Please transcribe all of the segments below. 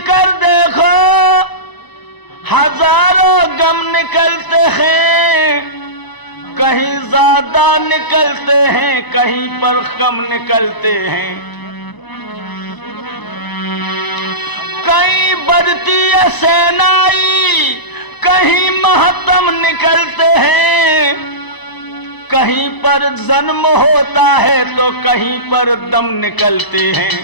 कर देखो हजारों गम निकलते हैं, कहीं ज्यादा निकलते हैं, कहीं पर कम निकलते हैं। कहीं बढ़ती है सेनाई, कहीं महत्म निकलते हैं, कहीं पर जन्म होता है तो कहीं पर दम निकलते हैं।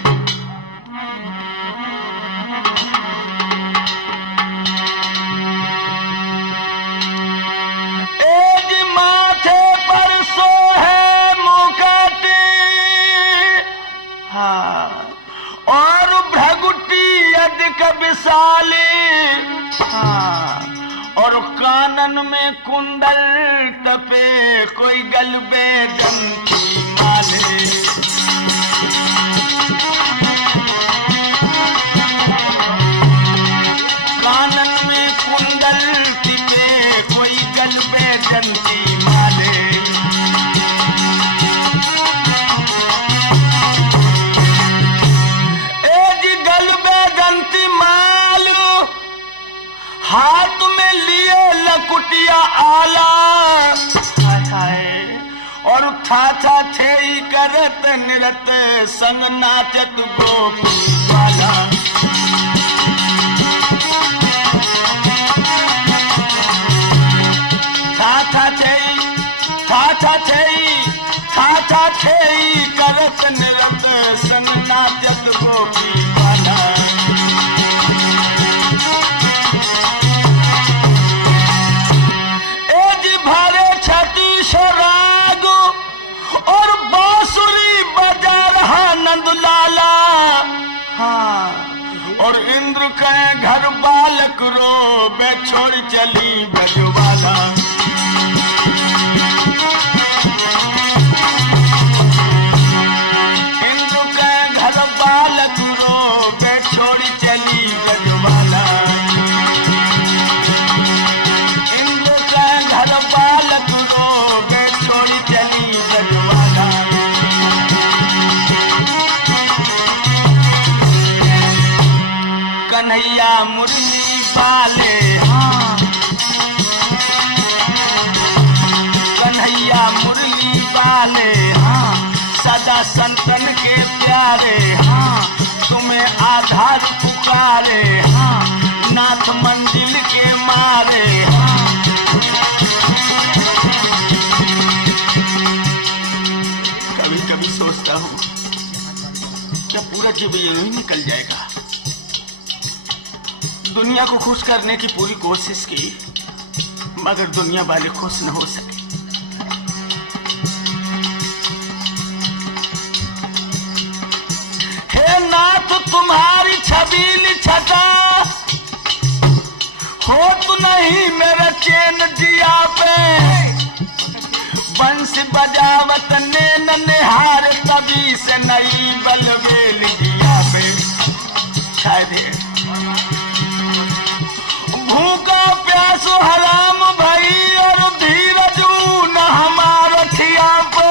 और भ्रगुटी अधिक विशाली, और कानन में कुंडल तपे, कोई गलबे जंती माले। कानन में कुंडल तपे, कोई गलबे जंती माले। हाथ में लिए लकुटिया आला, और था थे ही करत निरत, संग नाचत गोपी वाला। था थे ही करत निरत, संग नाचत गोपी वाला। शराग और बांसुरी बजा रहा नंदलाला, और इंद्र के घर बालक रो बे छोड़ चली ब्रजवाला। इंद्र के घर बालक रो बे छोड़ चली ब्रजवाला। इंद्र के घर बालक कन्हैया मुरली वाले, कन्हैया मुरली वाले, सदा संतन के प्यारे, तुम्हें आधार पुकारे, नाथ मंदिर के मारे। कभी कभी सोचता हूँ क्या पूरा जीवन यूं ही निकल जाएगा। दुनिया को खुश करने की पूरी कोशिश की, मगर दुनिया वाले खुश न हो सके। हे नाथ तुम्हारी छबीली छटा, हो तो नहीं मेरा चैन जिया पे। बंसी बजावत नैन निहार, तभी से नई बलबेल जिया पे। शायद भूखा प्यासो हराम भई, और धीरजू न हमारो ठिया पे।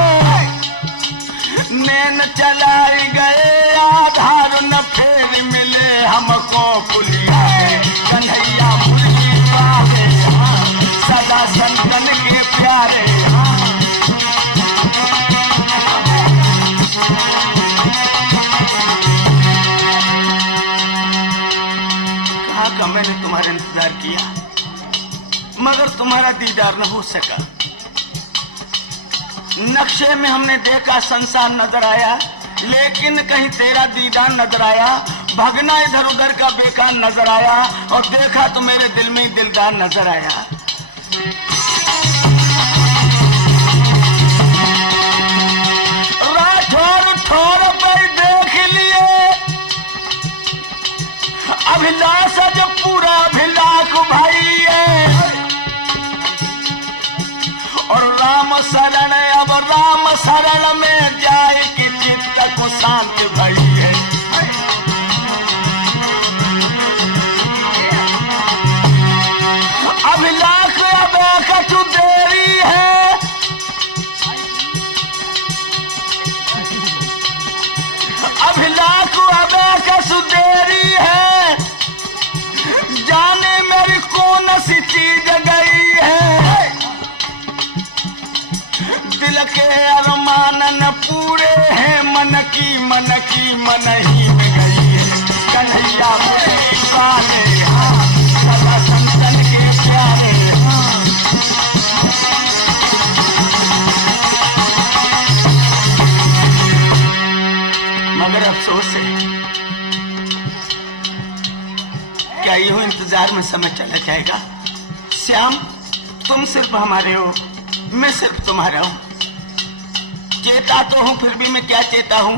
नैन चलाई गए आधार, न फेर मिले हमको पुलिया। कन्हैया मुरली वाले, सदा संतन के प्यारे। कहा मैंने तुम्हारा इंतजार किया, मगर तुम्हारा दीदार न हो सका। नक्शे में हमने देखा संसार नजर आया, लेकिन कहीं तेरा दीदार नजर आया। भगना इधर उधर का बेकार नजर आया, और देखा तो मेरे दिल में ही दिलदार नजर आया। राठौर ठोर पर देख लिए अभिलाषा, जो पूरा अभिलाख भाई है। और राम शरण, अब राम शरण में जाए कि चित्त को शांत भई है। अभिलाख अब कछु देरी है, अभिलाख अब कछु देरी है। के अरमान न पूरे हैं, मन की मन ही में गई है कन्हैया मेरे वाले, हाँ सदा संतन के प्यारे, हाँ। मगर अफसोस है, क्या यूं इंतजार में समय चला जाएगा? श्याम, तुम सिर्फ हमारे हो, मैं सिर्फ तुम्हारा हूं। चेता तो हूं, फिर भी मैं क्या चेता हूं।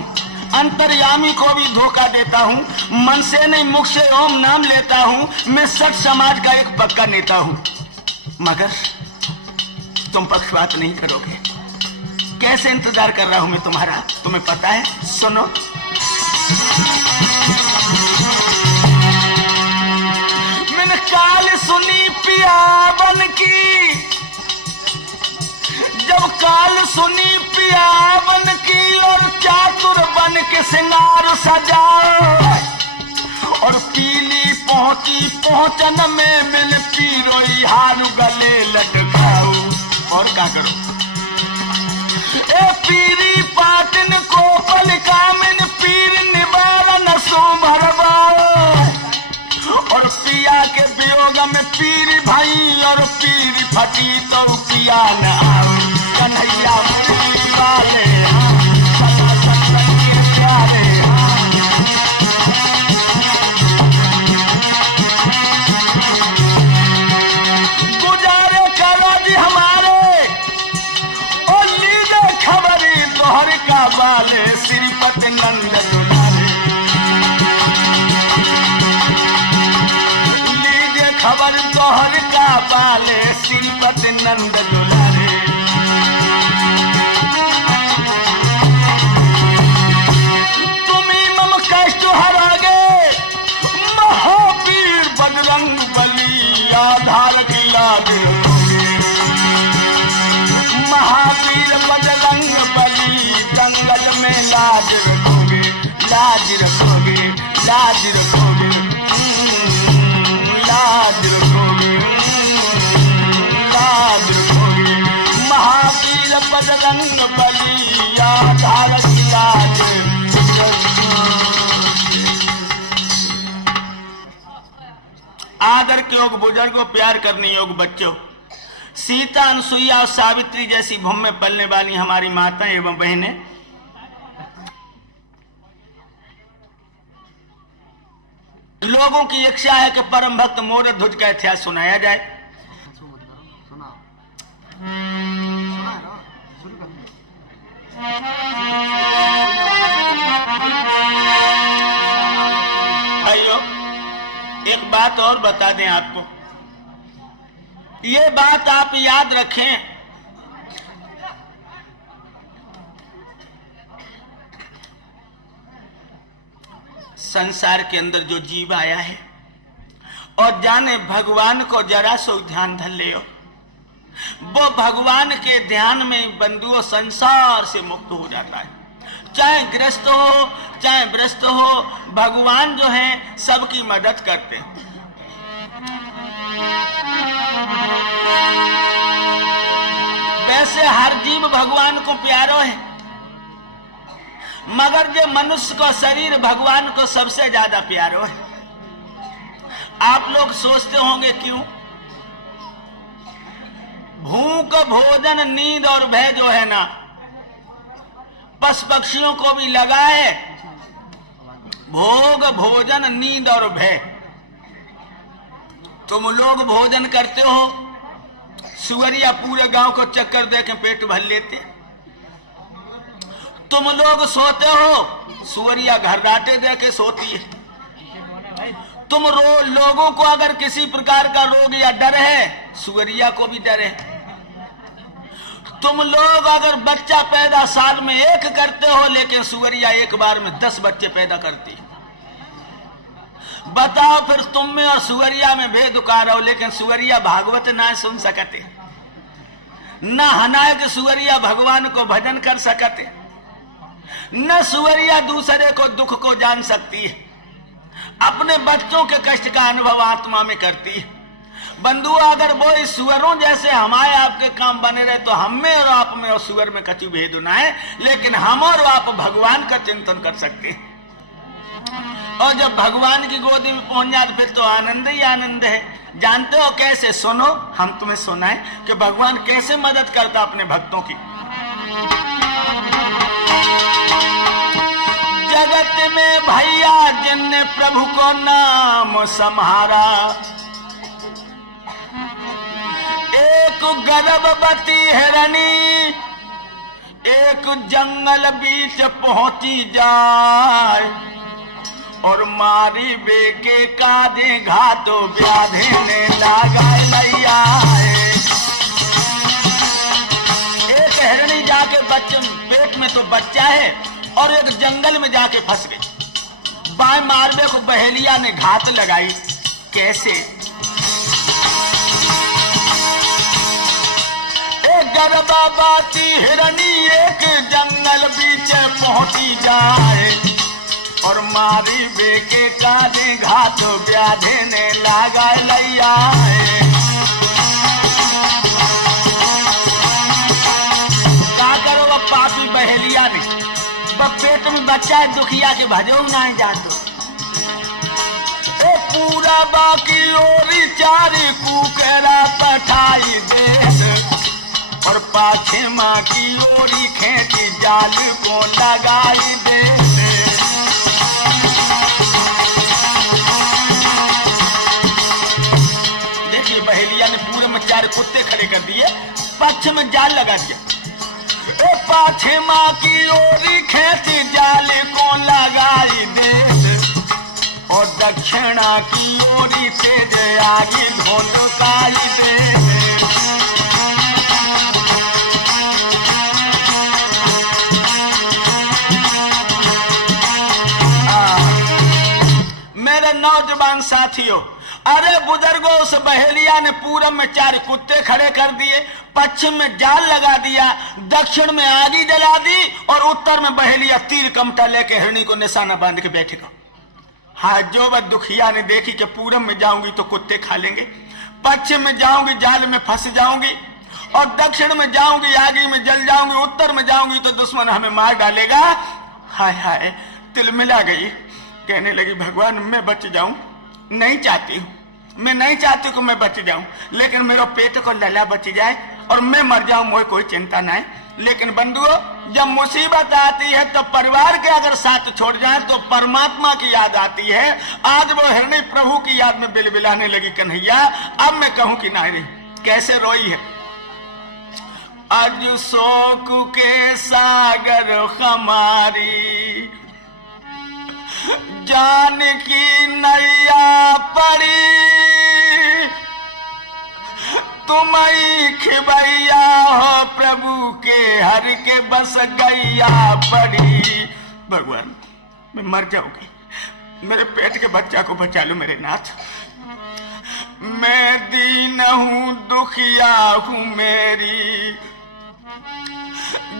अंतर्यामी को भी धोखा देता हूं, मन से नहीं मुख से ओम नाम लेता हूं। मैं सच समाज का एक पक्का नेता हूं, मगर तुम पक्षपात नहीं करोगे। कैसे इंतजार कर रहा हूं मैं तुम्हारा, तुम्हें पता है? सुनो, मैंने काल सुनी पियावन की, जब काल सुनी पियावन की, और चातुर बन के सिंगार सजाओ, और पीली पहुंची पहुंचन में मैंने पीरोई हार गले लटकाऊ। और क्या करूं? ए पीरी पाटन को पलका मैंने पीर निवारण सो भरवाओ, और पिया के वियोग में पीर भाई, और पीर फटी तो पिया न आओ कन्हैया मेरे वाले, हाँ सदा संतन के प्यारे, हाँ। गुजारे करो जी हमारे, और लीजिए खबरी दोहर का वाले, श्रीपति नंद दुलारे, खबर दोहर का बाले, श्रीपति नंद दुलारे। तुम्ही मम कष्ट हरागे, महावीर बजरंग बली, आधार की लाज रखोगे। महावीर बजरंग बली, जंगल में लाज रखोगे, लाज रखोगे, लाज रखोगे, लाज रखोगे, लाज रखोगे। महावीर बजरंग बली, आधार की लाज रखोगे। आदर के योग बुजुर्गों, प्यार करने योग बच्चों, सीता, अनसुईया और सावित्री जैसी भूमि में पलने वाली हमारी माता एवं बहनें, लोगों की इच्छा है कि परम भक्त मोरद ध्वज का इतिहास सुनाया जाए। भाइयों, एक बात और बता दें आपको, ये बात आप याद रखें, संसार के अंदर जो जीव आया है और जाने भगवान को जरा सो ध्यान धर ले, वो भगवान के ध्यान में बंधुओं संसार से मुक्त हो जाता है। चाहे गृहस्थ हो चाहे भ्रष्ट हो, भगवान जो है सबकी मदद करते हैं। वैसे हर जीव भगवान को प्यारो है, मगर जो मनुष्य को शरीर भगवान को सबसे ज्यादा प्यारो है। आप लोग सोचते होंगे क्यों? भूख, भोजन, नींद और भय जो है ना, पशु पक्षियों को भी लगा है। भोग, भोजन, नींद और भय। तुम लोग भोजन करते हो, सुअरिया पूरे गांव को चक्कर देके पेट भर लेते। तुम लोग सोते हो, सुअरिया घरराटे देके सोती है। तुम लोगों को अगर किसी प्रकार का रोग या डर है, सुअरिया को भी डर है। तुम लोग अगर बच्चा पैदा साल में एक करते हो, लेकिन सुअरिया एक बार में 10 बच्चे पैदा करती है। बताओ फिर तुम में और सुअरिया में भेद उकारो, लेकिन सुअरिया भागवत ना सुन सकते, न हनाए के सुअरिया भगवान को भजन कर सकते, न सुअरिया दूसरे को दुख को जान सकती है। अपने बच्चों के कष्ट का अनुभव आत्मा में करती है। बंधु अगर वो इस सुअरों जैसे हमारे आपके काम बने रहे तो हम में और आप में और सुअर में कछु भेद ना है, लेकिन हम और आप भगवान का चिंतन कर सकते हैं। और जब भगवान की गोदी में पहुंच जाते फिर तो आनंद ही आनंद है। जानते हो कैसे? सुनो, हम तुम्हें सुनाएं कि भगवान कैसे मदद करता अपने भक्तों की। जगत में भैया जिनने प्रभु को नाम सम्हारा, एक गर्भवती हिरनी एक जंगल बीच पहुंची जाए, और मारी बेके काजे घाटो व्याधे ने लगाए लैया। एक हिरनी जाके बच्चे पेट में तो बच्चा है और एक जंगल में जाके फंस गई। बाएं मारबे को बहेलिया ने घात लगाई। कैसे? एक गर्भवती हिरनी एक जंगल बीच पहुंची जाए, और मारी बेके काजे घाटो व्याधे ने लगा लैया। क्या करो वह पापी बहेलिया ने? वह पेट में बच्चा है, दुखिया के भजो ना जातो। पूरा बाकी ओरी चारी कुकरा पठाई दे, और पाछे माँ की ओरी खेची जाल को लगाई दे। देखिए बहेलिया ने पूरे में 4 कुत्ते खड़े कर दिए, पक्ष में जाल लगा दिया। पाछे माँ की ओरी खेची जाल को लगाई दे, और दक्षिणा की ओरी तेज आगे धोंधकाई दे। मेरे नौजवान साथियों, अरे बुजुर्गों, उस बहेलिया ने पूरब में 4 कुत्ते खड़े कर दिए, पश्चिम में जाल लगा दिया, दक्षिण में आगी जला दी, और उत्तर में बहेलिया तीर कमटा लेके हिरनी को निशाना बांध के बैठेगा। हाँ, जो बात दुखिया ने देखी कि पूरब में जाऊंगी तो कुत्ते खा लेंगे, पश्चिम में जाऊंगी जाल में फंस जाऊंगी, और दक्षिण में जाऊंगी आगी में जल जाऊंगी, उत्तर में जाऊंगी तो दुश्मन हमें मार डालेगा। हाय हाय, तिलमिला गई। कहने लगी भगवान मैं बच जाऊं, नहीं चाहती हूं, मैं नहीं चाहती कि मैं बच जाऊं, लेकिन मेरा पेट को लला बच जाए और मैं मर जाऊं, मुझे कोई चिंता नहीं। लेकिन बंधुओं, जब मुसीबत आती है तो परिवार के अगर साथ छोड़ जाए तो परमात्मा की याद आती है। आज वो हिरनी प्रभु की याद में बिलबिलाने लगी। कन्हैया, अब मैं कहूं कि ना रही, कैसे रोई है। आज शोक के सागर हमारी, जान की नैया पड़ी, तुम ही खिबैया हो प्रभु के हर के बस गैया पड़ी। भगवान मैं मर जाऊंगी, मेरे पेट के बच्चा को बचा लो मेरे नाथ। मैं दीन हूं, दुखिया हूं मेरी,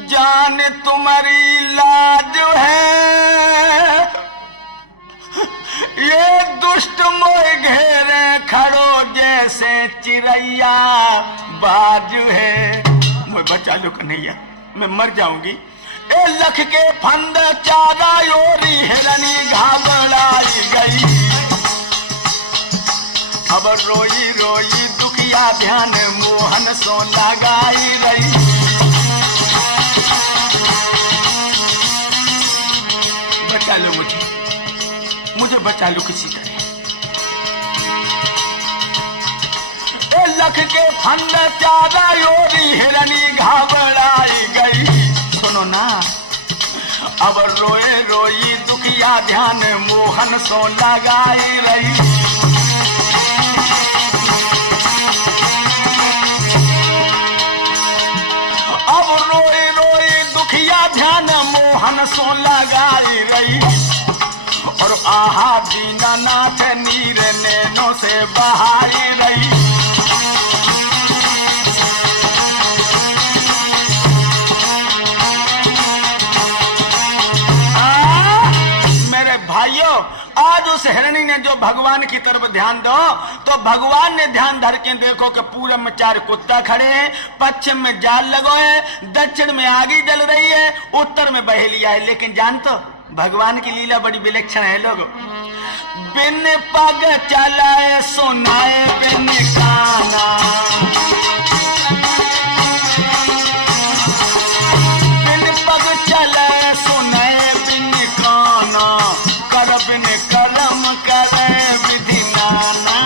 जान तुम्हारी लाज है। ये दुष्ट मोह घेरे खड़ो जैसे चिड़ैया बाज है। मुझे बचा लो कन्हैया, मैं मर जाऊंगी। ए लख के फंद चारा योरी हिरनी घबराई गई, अब रोई रोई दुखिया ध्यान मोहन सो लगाई रही। बचा लो मुझे बचा लो किसी तरह। लख के फंद चारा योरी हिरनी घबराई गई। सुनो ना, अब रोए रोई दुखिया ध्यान मोहन सो लगाई रही। अब रोए रोई दुखिया ध्यान मोहन सो लगाई रही, और आहा दीनानाथ नीर नैनों से बहाई रही। मेरे भाइयों, आज उस हिरणी ने जो भगवान की तरफ ध्यान दो, तो भगवान ने ध्यान धर के देखो कि पूरब में 4 कुत्ता खड़े हैं, पश्चिम में जाल लगो है, दक्षिण में आगी जल रही है, उत्तर में बहेलिया है। लेकिन जानतो भगवान की लीला बड़ी विलक्षण है लोगों। बिन पग चलाए सुनाए बिन गाना, बिन पग चलाए सुनाए बिन गाना, कर बिन करम करे विधि नाना,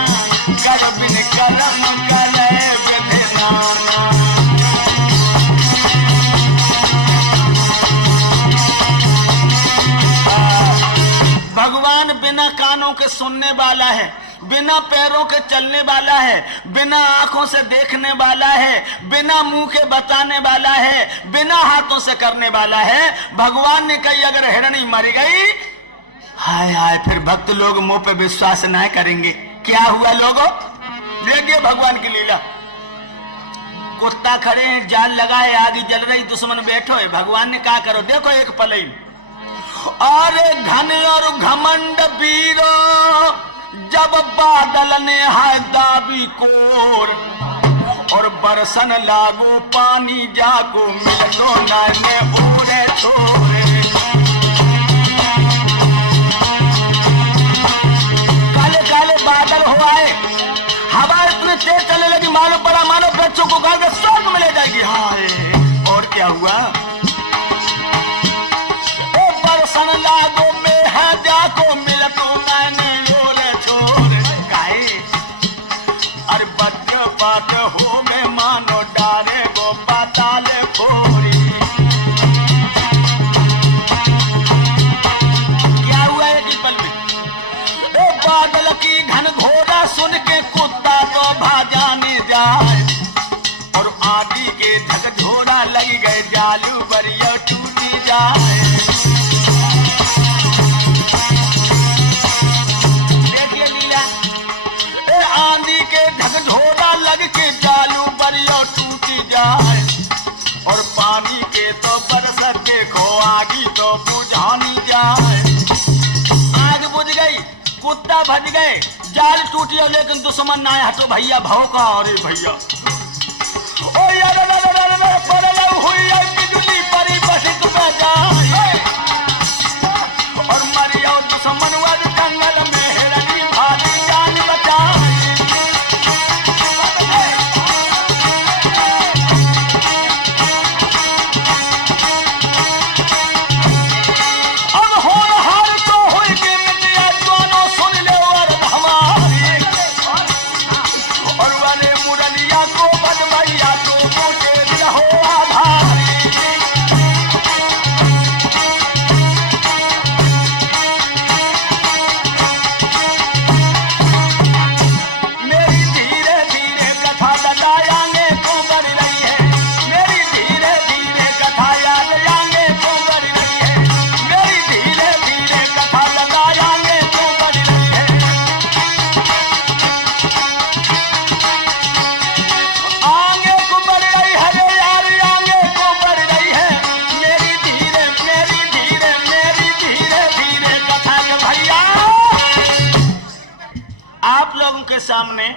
कर बिन करम करे विधि नाना। भगवान बिना कानों के सुनने वाला है, बिना पैरों के चलने वाला है, बिना आंखों से देखने वाला है, बिना मुंह के बताने वाला है, बिना हाथों से करने वाला है। भगवान ने कही अगर हिरणी मर गई, हाय हाय, फिर भक्त लोग मुंह पे विश्वास नहीं करेंगे। क्या हुआ लोगों, देखिए भगवान की लीला। कुत्ता खड़े हैं, जाल लगाए, आगे जल रही, दुश्मन बैठो है। भगवान ने कहा करो, देखो एक पलई अरे घन और घमंड वीरो, जब बादल ने है दाबी कोर, और बरसन लागो पानी जाको मिलो नाने ओरे छोरे। काले काले बादल हो आए, हवा इतने तेज चलने लगी, मानो पड़ा मानो बच्चों को कहा कि स्वर्ग में ले जाएगी। हाय, और क्या हुआ, सन लागो में है जाको मिलतो मैंने लोरे छोरे। काहे अरे वज्रपात हो में मानो डारे गो पाताले फोरी। क्या हुआ एक ही पल में, ओ बादल की घन घोड़ा सुन के कुत्ता तो भाजाने जाए, और आदि के झकझोरा लग गए, जालू बरिया टूटी जाए। आंधी के झकझोरा लग के जालू बरियो टूटी जाए, और पानी के तो बरस के खो आगी तो बुझानी जाए। आग बुझ गई, कुत्ता भज गए, जाल टूटी, लेकिन दुश्मन ना हटो भैया भौका। अरे भैया ओ यार हुई बिजली परी बसित में जाए, और मरियो दुश्मन वर जंगल में हिरणी भारी जान बचाए। सामने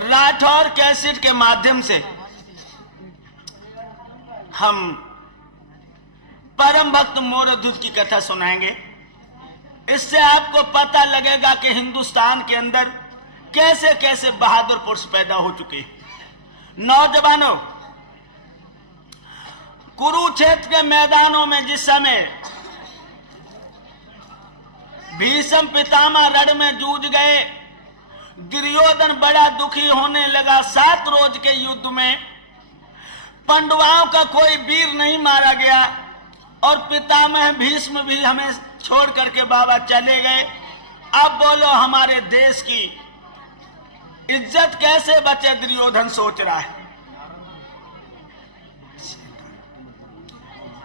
राठौर कैसेट के माध्यम से हम परम भक्त मोरध्वज की कथा सुनाएंगे। इससे आपको पता लगेगा कि हिंदुस्तान के अंदर कैसे कैसे बहादुर पुरुष पैदा हो चुके हैं। नौजवानों, कुरुक्षेत्र के मैदानों में जिस समय भीष्म पितामह रण में जूझ गए, दुर्योधन बड़ा दुखी होने लगा। 7 रोज के युद्ध में पांडवों का कोई वीर नहीं मारा गया, और पितामह भीष्म भी हमें छोड़ करके बाबा चले गए। अब बोलो हमारे देश की इज्जत कैसे बचे, दुर्योधन सोच रहा है।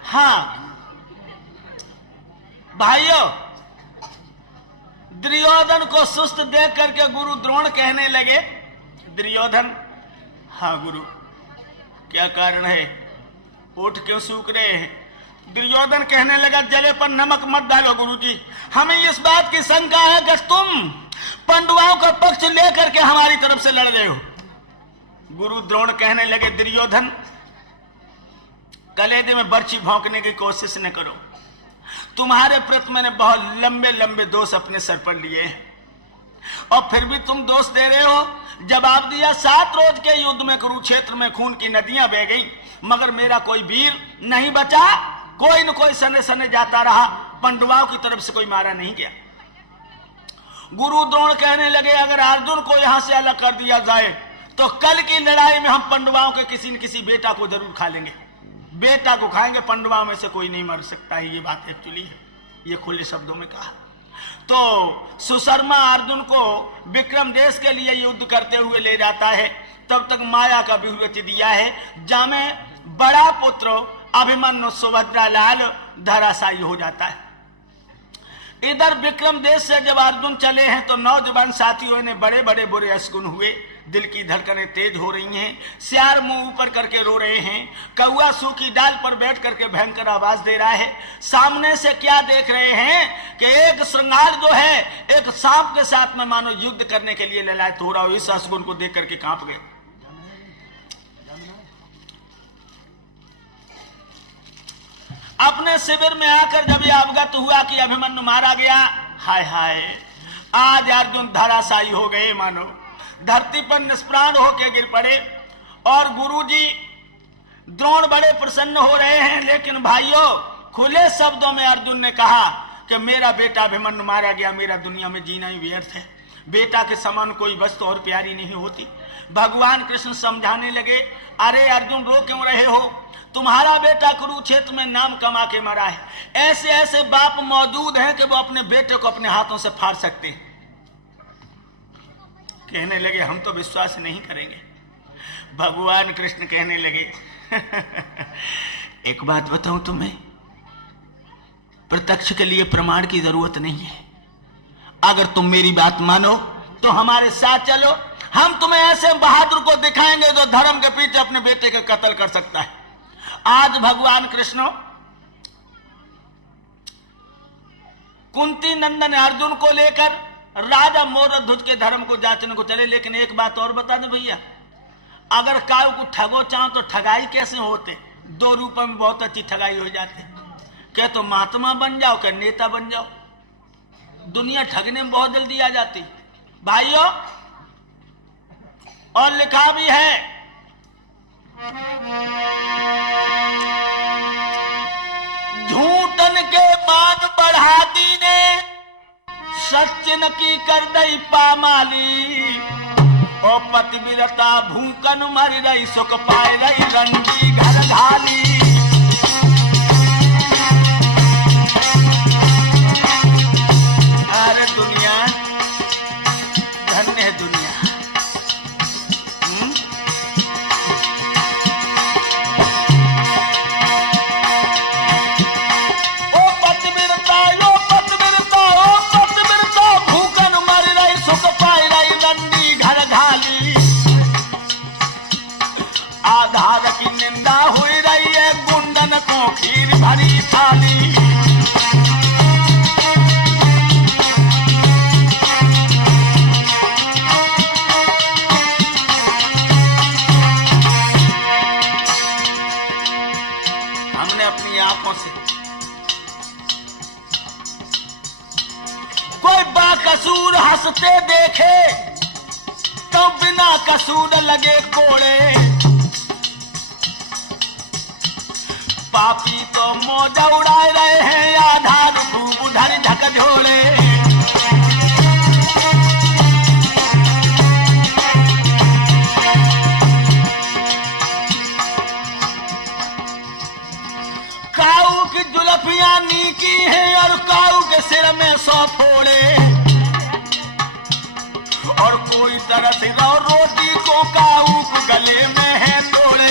हाँ भाइयों, दुर्योधन को सुस्त देख करके गुरु द्रोण कहने लगे, दुर्योधन, हाँ गुरु, क्या कारण है, ओठ क्यों सूख रहे हैं? दुर्योधन कहने लगा जले पर नमक मत डालो गुरुजी, हमें इस बात की शंका है कि तुम पांडवों का पक्ष लेकर के हमारी तरफ से लड़ रहे हो। गुरु द्रोण कहने लगे दुर्योधन, कलेजे में बर्छी भौंकने की कोशिश न करो, तुम्हारे प्रति मैंने बहुत लंबे लंबे दोष अपने सर पर लिए और फिर भी तुम दोष दे रहे हो। जवाब दिया, 7 रोज के युद्ध में कुरुक्षेत्र में खून की नदियां बह गई, मगर मेरा कोई वीर नहीं बचा, कोई न कोई सने सने जाता रहा, पांडवों की तरफ से कोई मारा नहीं गया। गुरु द्रोण कहने लगे अगर अर्जुन को यहां से अलग कर दिया जाए तो कल की लड़ाई में हम पांडवों के किसी न किसी बेटा को जरूर खा लेंगे, बेटा को खाएंगे, पांडवों में से कोई नहीं मर सकता है। ये बात एक्चुअली है, ये खुले शब्दों में कहा। तो सुशर्मा अर्जुन को विक्रम देश के लिए युद्ध करते हुए ले जाता है, तब तक माया का व्यूह रच दिया है, जामे बड़ा पुत्र अभिमन्यु सुभद्रा लाल धराशायी हो जाता है। इधर विक्रम देश से जब अर्जुन चले हैं तो नौजवान साथियों ने बड़े बड़े बुरे अशगुन हुए, दिल की धड़कनें तेज हो रही हैं, सियार मुंह ऊपर करके रो रहे हैं, कौआ सूखी डाल पर बैठ करके भयंकर आवाज दे रहा है। सामने से क्या देख रहे हैं कि एक श्रृंगार जो है एक सांप के साथ में मानो युद्ध करने के लिए ललायत हो रहा हो। इस अशगुन को देख करके कांप गए। अपने शिविर में आकर जब यह अवगत हुआ कि अभिमन्यु मारा गया, हाय हाय, आज अर्जुन धराशायी हो गए, मानो धरती पर निष्प्राण होकर गिर पड़े। और गुरुजी द्रोण बड़े प्रसन्न हो रहे हैं, लेकिन भाइयों खुले शब्दों में अर्जुन ने कहा कि मेरा बेटा अभिमन्यु मारा गया, मेरा दुनिया में जीना ही व्यर्थ है, बेटा के समान कोई वस्तु और प्यारी नहीं होती। भगवान कृष्ण समझाने लगे, अरे अर्जुन रो क्यों रहे हो, तुम्हारा बेटा कुरुक्षेत्र में नाम कमा के मरा है, ऐसे ऐसे बाप मौजूद हैं कि वो अपने बेटे को अपने हाथों से फाड़ सकते हैं। कहने लगे हम तो विश्वास नहीं करेंगे। भगवान कृष्ण कहने लगे एक बात बताऊं तुम्हें, प्रत्यक्ष के लिए प्रमाण की जरूरत नहीं है, अगर तुम मेरी बात मानो तो हमारे साथ चलो, हम तुम्हें ऐसे बहादुर को दिखाएंगे जो धर्म के पीछे अपने बेटे का कत्ल कर सकता है। आज भगवान कृष्ण कुंती नंदन अर्जुन को लेकर राजा मोरध्वज के धर्म को जांचने को चले। लेकिन एक बात और बता दे भैया, अगर काऊ को ठगो चाहो तो ठगाई कैसे होते, 2 रुपए में बहुत अच्छी ठगाई हो जाती। क्या तो महात्मा बन जाओ, क्या नेता बन जाओ, दुनिया ठगने में बहुत जल्दी आ जाती भाइयों। और लिखा भी है, झूठन के मान बढ़ा दी ने, सचिन की कर दई पामाली, ओ पतिव्रता भूकन मर रही, सुख पाए रही रंगी घर घाली। अरे दुनिया धन्य है दुनिया। आधार की निंदा हुई रही है, गुंडन को खीर भरी थाली। हमने अपनी आंखों से कोई बाकसूर हंसते देखे तो बिना कसूर लगे कोड़े, पापी तो मौजा उड़ा रहे हैं, आधार खूब उधर झकझोड़े। काऊ की जुल्फियां नीकी हैं और काऊ के सिर में 100 फोड़े, और कोई तरस रोटी को काऊ गले में है तोड़े।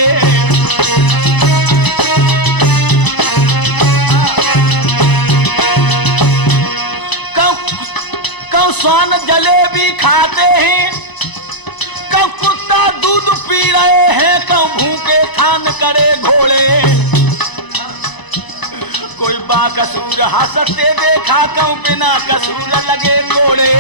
स्वान जलेबी खाते हैं, कब कुत्ता दूध पी रहे हैं, कब भूखे खान करे घोड़े। बाकसूर हंसते देखा कहूँ बिना कसूर लगे कोड़े।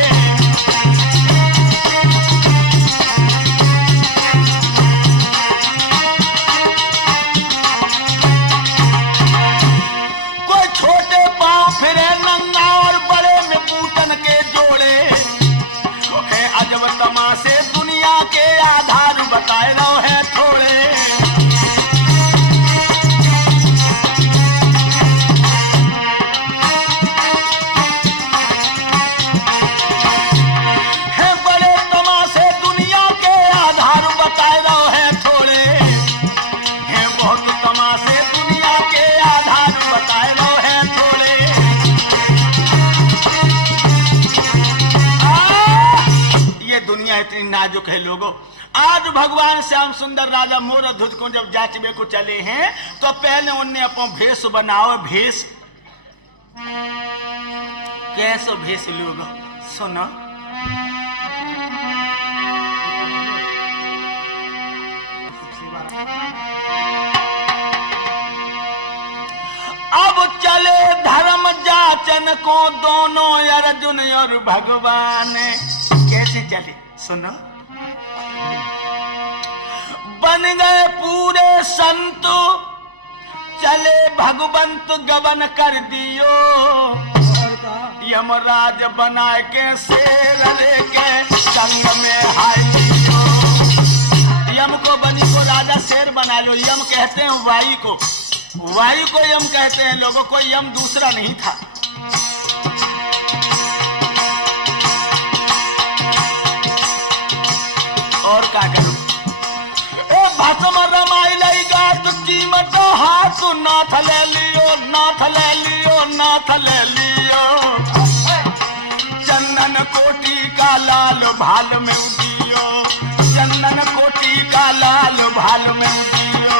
कोई छोटे पाँव फिरे नंगा और बड़े में बूटन के जोड़े। है अजब तमाशे दुनिया के आधार बताए रहो है थोड़े। इतनी नाजुक है लोगों। आज भगवान श्याम सुंदर राजा मोर ध्वज को जब जांचबे को चले हैं तो पहले उनने अपना भेष बनाओ। भेष कैसो भेष लोगो सुनो। अब चले धर्म जाचन को दोनों अर्जुन और भगवान। कैसे चले सुनो। बन गए पूरे संत चले भगवंत गबन कर दियो। यमराज बनाए के शेर लेके संग में हाय दियो। यम को बनी को राजा शेर बना लो। यम कहते हैं वायु को। वायु को यम कहते हैं लोगों को। यम दूसरा नहीं था। और क्या करूं भस्म रमाई लई गात कीमत हाथ नाथ ले लियो नाथ ले लियो नाथ ले लियो। चंदन कोटि का लाल भाल में उदियो। चंदन कोटि का लाल भाल में उदियो।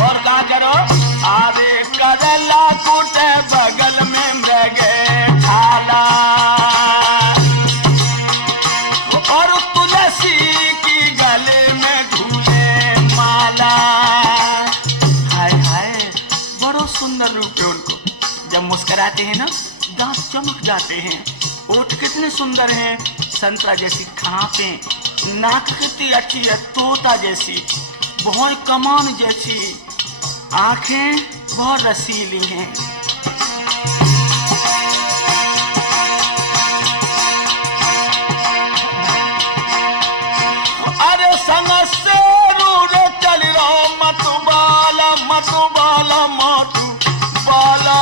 और क्या करो आरे करला कुटे बगल में मृगे ठाला। और तुलसी की गले में झूले माला। हाय हाय बड़ो सुंदर रूप है उनको। जब मुस्कुराते हैं ना दांत चमक जाते हैं। ओठ कितने सुंदर हैं। संतरा जैसी खांपें। नाक कितनी अच्छी है तोता जैसी। बहुत कमान जैसी। आंखें बहुत रसीली हैं। अरे संग से रूरे चल रहो मतुबाला मतुबाला मतुबाला।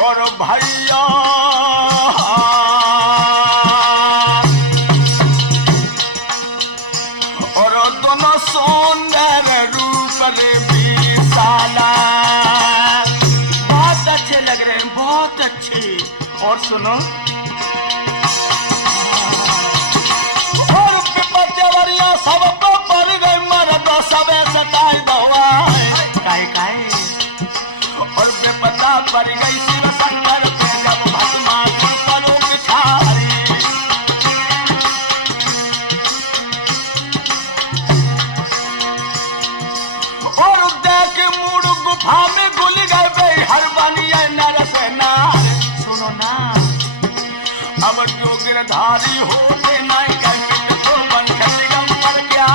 और भैया सुंदर रूप रे विशाला। बहुत अच्छे लग रहे हैं बहुत अच्छे। और सुनो और विपत्तियां सब को पड़ गई मर्द सबे सताई दवा। काहे काहे और विपत्ता पड़ गई शिव शंकर पे जब भस्मा परो पिछारी। गुफा में गुल गए हर बनिया नरसेना। सुनो ना अब जो गिरधारी होते नहीं गए तो बन गम पर क्या।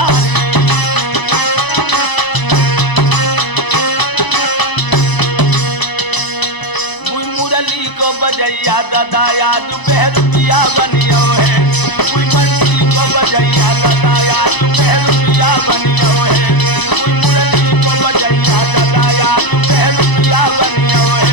मुरली को बजैया ददाया जो बहरुपिया बनियो है। बंसी को बजैया ददाया जो बहरुपिया बनियो है। मुरली को बजैया ददाया जो बहरुपिया बनियो है।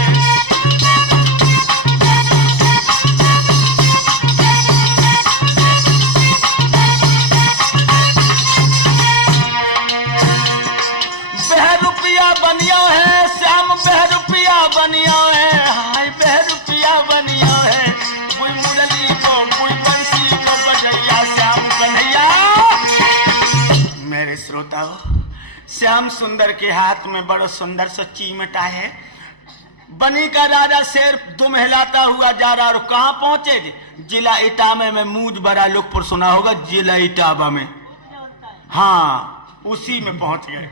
बहरुपिया बनियो है। श्याम बहरुपिया बनियो है। हाय बहरुपिया बनियो है। कोई मुरली को कोई बंसी को बजैया श्याम कन्हैया। मेरे श्रोताओं श्याम सुंदर के हाथ में बड़ा सुंदर सा चिमटा है। बनी का राजा शेर दुम हिलाता हुआ जा रहा, और कहां पहुंचे? जिला इटावा में। मूज बड़ा लोकपुर सुना होगा, जिला इटावा में। हाँ, उसी में पहुंच गए।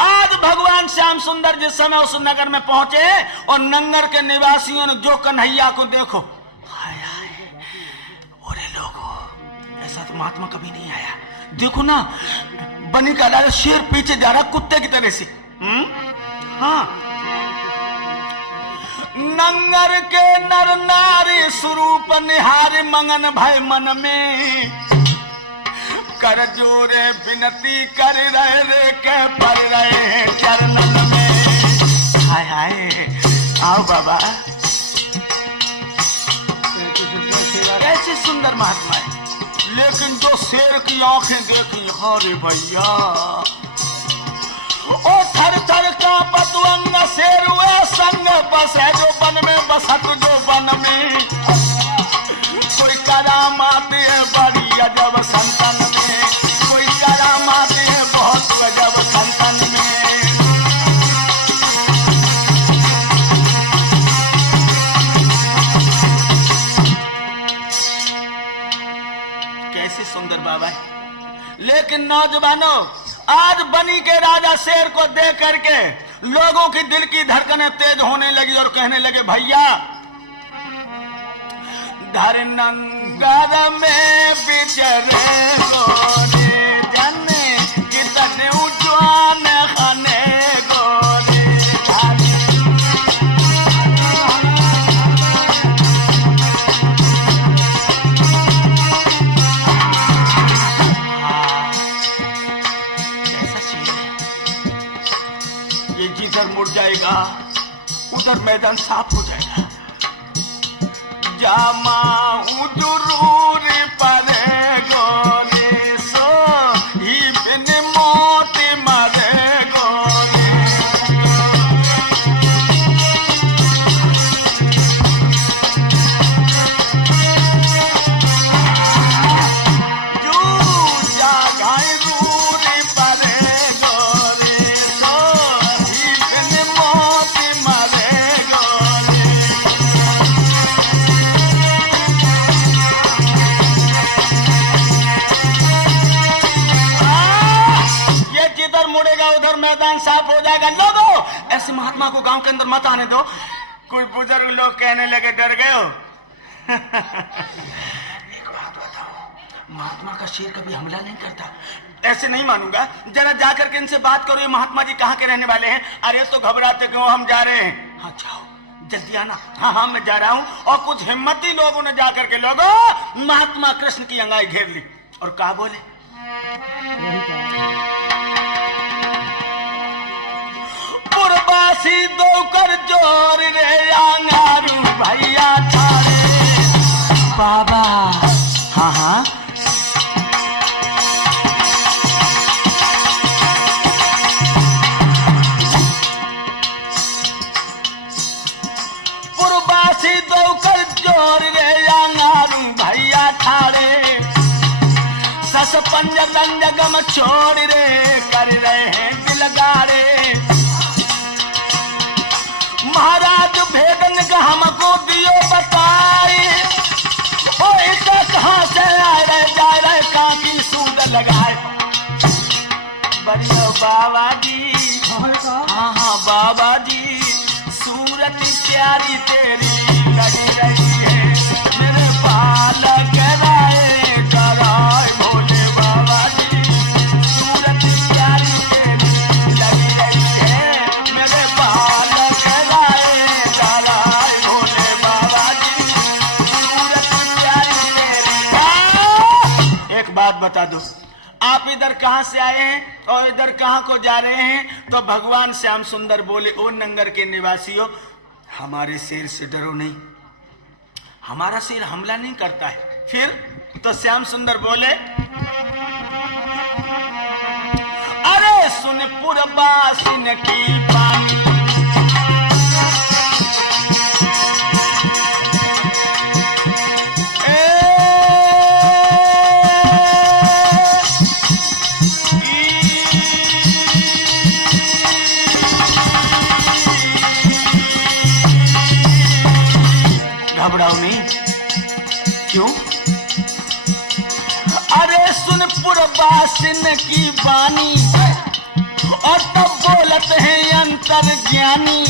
आज भगवान श्याम सुंदर जिस समय उस नगर में पहुंचे, और नंगर के निवासियों ने जो कन्हैया को देखो, हाय हाय, अरे लोगों, ऐसा तो महात्मा कभी नहीं आया। देखो ना, बनी का राजा शेर पीछे जा रहा कुत्ते की तरह से। हाँ, नंगर के नर नारी स्वरूप निहार मंगन भय मन में, कर जोरे विनती कर रहे रे के पर रहे चरणन में। हाय हाय, आओ बाबा, कैसे सुंदर महात्मा है। लेकिन जो शेर की आंखें देखी, अरे भैया, ओ थर थर का पतुअंग शेर हुए संग बस है, जो वन में बसत जो वन में। कोई करामात है बड़ी अजब संतन में, कोई करामात है बहुत अजब संतन में। कैसे सुंदर बाबा है। लेकिन नौजवानों, आज बनी के राजा शेर को देख करके लोगों की दिल की धड़कनें तेज होने लगी और कहने लगे, भैया, धर नंगर में बिचरे गोरे जने, कितने उजवान खाने गोरे जिधर मुड़ जाएगा उधर मैदान साफ हो जाएगा। जामा उदरूर परे गोरे सो ही बिन मौत मरे गोरे। जू जागाई दूर परे गोरे सो ही बिन मौत मरे गोरे। जिधर मुड़ेगा उधर मैदान साफ हो जाएगा। लोगों, ऐसे महात्मा को गांव के अंदर मत आने दो। कुछ बुजुर्ग लोग कहने लगे, डर गए हो? एक बात बताओ, महात्मा का शेर कभी हमला नहीं करता। ऐसे नहीं मानूंगा, जरा जाकर के इनसे बात करो, ये महात्मा जी कहाँ के रहने वाले हैं? अरे तो घबराते क्यों, हम जा रहे हैं। हाँ जाओ, जल्दी आना। हाँ हाँ, मैं जा रहा हूँ। और कुछ हिम्मती लोगों ने जाकर के, लोगों, महात्मा कृष्ण की अंगाई घेर ली और कहा, बोले, पुरबासी दो कर जोर रे आंगारू भैया थारे बाबा। हाँ हाँ, पुरबासी दो कर जोर रे आंगारू भैया थारे, सस पंज रंग गम छोड़ रे कर रहे हैं दिलगारे। महाराज भेदन का हमको दियो बताए, ओ इतना कहाँ से आए रहे जा रहे, कहाँ की सूद लगाए। बढ़िया बाबा जी, हाँ हाँ बाबा जी, सूरत प्यारी तेरी लगी रही है, मेरे बाल कराए कराए भोले बाबा जी, सूरत प्यारी तेरी लगी रही है, मेरे बाल कराए कराए भोले बाबा जी, सूरत प्यारी तेरी। एक बात बता दो, आप इधर कहां से आए हैं और इधर कहां को जा रहे हैं? तो भगवान श्याम सुंदर बोले, ओ नंगर के निवासियों, हमारे शेर से डरो नहीं, हमारा शेर हमला नहीं करता है। फिर तो श्याम सुंदर बोले, अरे सुन पुरबासिन की बात, सलोनी। क्यों? अरे सुन पुरवासिन की बानी और तब बोलत है अंतर ज्ञानी।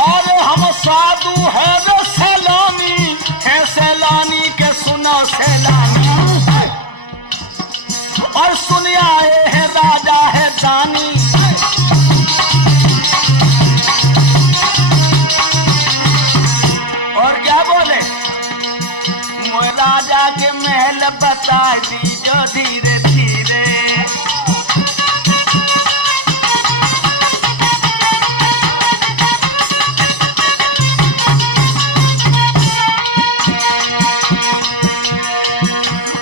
और हम साधु है वे सैलानी, है सैलानी के सुनो सैलानी। और सुन आए है राजा है दानी। और क्या बोले? मोए राजा के महल बता दीजो धीरे धीरे।